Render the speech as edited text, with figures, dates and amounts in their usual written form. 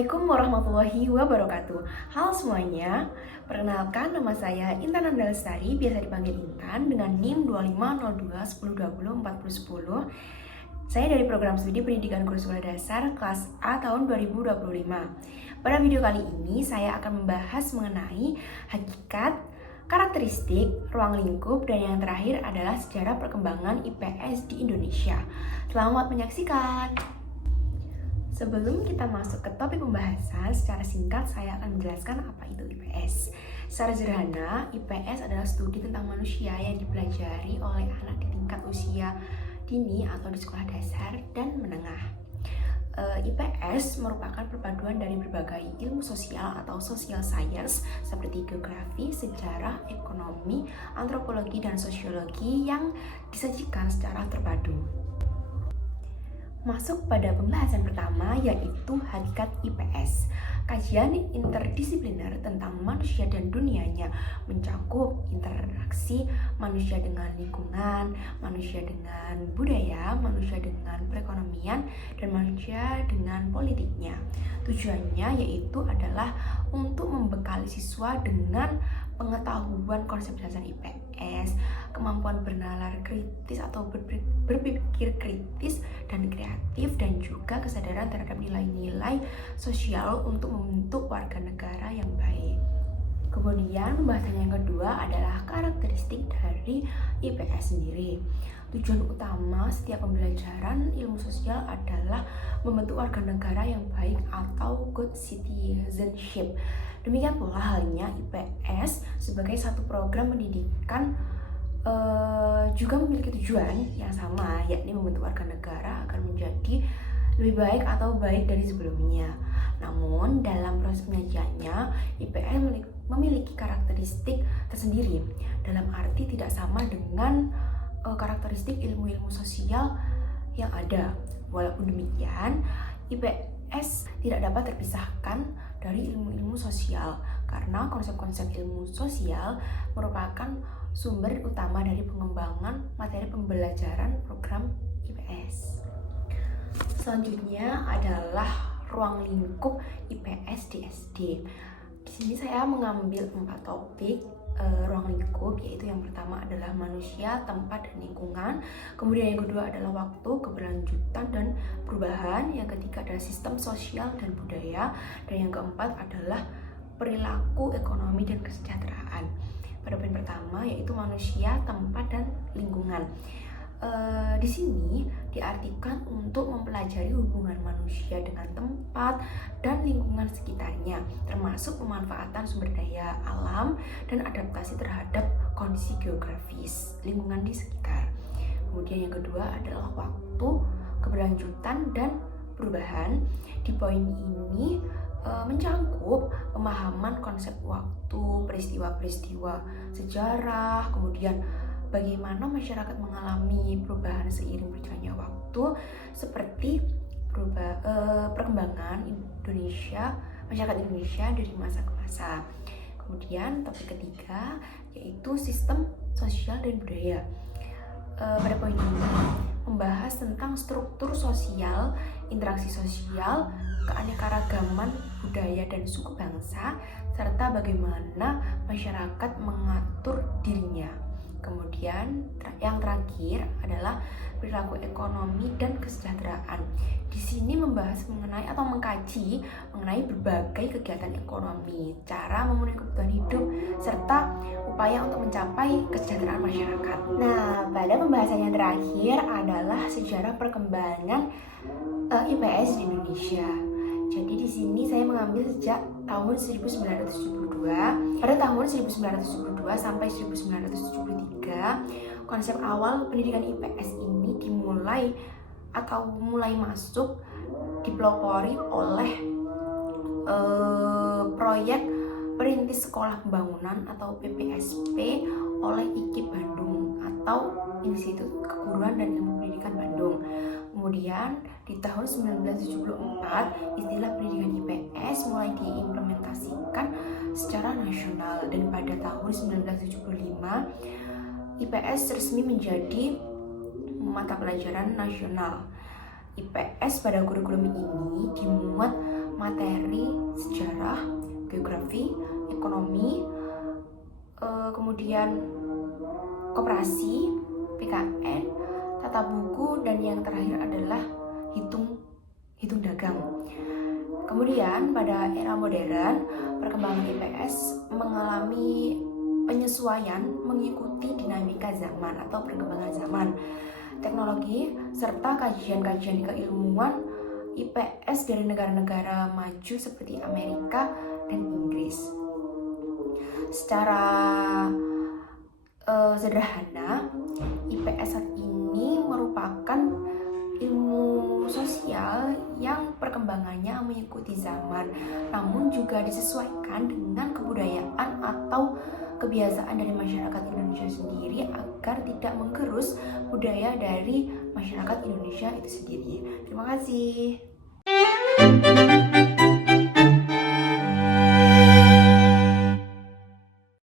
Assalamualaikum warahmatullahi wabarakatuh. Halo semuanya, perkenalkan nama saya Intan Anda Lestari, biasa dipanggil Intan dengan NIM 2502 1020 4010. Saya dari program studi pendidikan guru sekolah dasar kelas A tahun 2025. Pada video kali ini saya akan membahas mengenai hakikat, karakteristik, ruang lingkup, dan yang terakhir adalah sejarah perkembangan IPS di Indonesia. Selamat menyaksikan. Sebelum kita masuk ke topik pembahasan, secara singkat saya akan menjelaskan apa itu IPS. Secara sederhana, IPS adalah studi tentang manusia yang dipelajari oleh anak di tingkat usia dini atau di sekolah dasar dan menengah. IPS merupakan perpaduan dari berbagai ilmu sosial atau social science seperti geografi, sejarah, ekonomi, antropologi, dan sosiologi yang disajikan secara terpadu. Masuk pada pembahasan pertama, yaitu hakikat IPS. Kajian interdisipliner tentang manusia dan dunianya mencakup interaksi manusia dengan lingkungan, manusia dengan budaya, manusia dengan perekonomian, dan manusia dengan politiknya. Tujuannya yaitu adalah untuk membekali siswa dengan pengetahuan konsep dasar IPS, kemampuan bernalar kritis atau berpikir kritis dan kreatif, dan juga kesadaran terhadap nilai-nilai sosial untuk membentuk warga negara yang baik. Kemudian pembahasan yang kedua adalah karakteristik dari IPS sendiri. Tujuan utama setiap pembelajaran ilmu sosial adalah membentuk warga negara yang baik atau good citizenship. Demikian pula halnya IPS sebagai satu program pendidikan juga memiliki tujuan yang sama, yakni membentuk warga negara agar menjadi lebih baik atau baik dari sebelumnya. Namun dalam proses penyajiannya, IPS memiliki karakteristik tersendiri, dalam arti tidak sama dengan karakteristik ilmu-ilmu sosial yang ada. Walaupun demikian, IPS tidak dapat terpisahkan dari ilmu-ilmu sosial karena konsep-konsep ilmu sosial merupakan sumber utama dari pengembangan materi pembelajaran program IPS. Selanjutnya adalah ruang lingkup IPS di SD. Di sini saya mengambil 4 topik ruang lingkup, yaitu yang pertama adalah manusia, tempat, dan lingkungan. Kemudian yang kedua adalah waktu, keberlanjutan, dan perubahan. Yang ketiga adalah sistem sosial dan budaya. Dan yang keempat adalah perilaku, ekonomi, dan kesejahteraan. Pada poin pertama yaitu manusia, tempat, dan lingkungan. Di sini diartikan untuk mempelajari hubungan manusia dengan tempat dan lingkungan sekitarnya, termasuk pemanfaatan sumber daya alam dan adaptasi terhadap kondisi geografis lingkungan di sekitar. Kemudian yang kedua adalah waktu, keberlanjutan, dan perubahan. Di poin ini mencangkup pemahaman konsep waktu, peristiwa-peristiwa sejarah, kemudian bagaimana masyarakat mengalami perubahan seiring berjalannya waktu, seperti perkembangan Indonesia, masyarakat Indonesia dari masa ke masa. Kemudian topik ketiga yaitu sistem sosial dan budaya. Pada poin ini membahas tentang struktur sosial, interaksi sosial, keanekaragaman budaya dan suku bangsa, serta bagaimana masyarakat mengatur dirinya. Kemudian yang terakhir adalah perilaku ekonomi dan kesejahteraan. Di sini membahas mengenai atau mengkaji mengenai berbagai kegiatan ekonomi, cara memenuhi kebutuhan hidup, serta upaya untuk mencapai kesejahteraan masyarakat. Nah, pada pembahasan yang terakhir adalah sejarah perkembangan IPS di Indonesia. Jadi di sini saya mengambil sejak tahun 1972. Pada tahun 1972 sampai 1973, konsep awal pendidikan IPS ini dimulai atau mulai masuk dipelopori oleh proyek Perintis Sekolah Pembangunan atau PPSP oleh IKIP Bandung atau Institut Keguruan dan Ilmu Pendidikan Bandung. Kemudian di tahun 1974 istilah pendidikan IPS mulai diimplementasikan secara nasional, dan pada tahun 1975 IPS resmi menjadi mata pelajaran nasional. IPS pada kurikulum ini dimuat materi, sejarah, geografi, ekonomi, kemudian koperasi, PKN, tata buku, dan yang terakhir adalah hitung dagang. Kemudian pada era modern, perkembangan IPS mengalami penyesuaian mengikuti dinamika zaman atau perkembangan zaman, teknologi, serta kajian-kajian keilmuan IPS dari negara-negara maju seperti Amerika dan Inggris. Secara sederhana, IPS saat ini merupakan ilmu sosial yang perkembangannya mengikuti zaman, namun juga disesuaikan dengan kebudayaan atau kebiasaan dari masyarakat Indonesia sendiri agar tidak menggerus budaya dari masyarakat Indonesia itu sendiri. Terima kasih.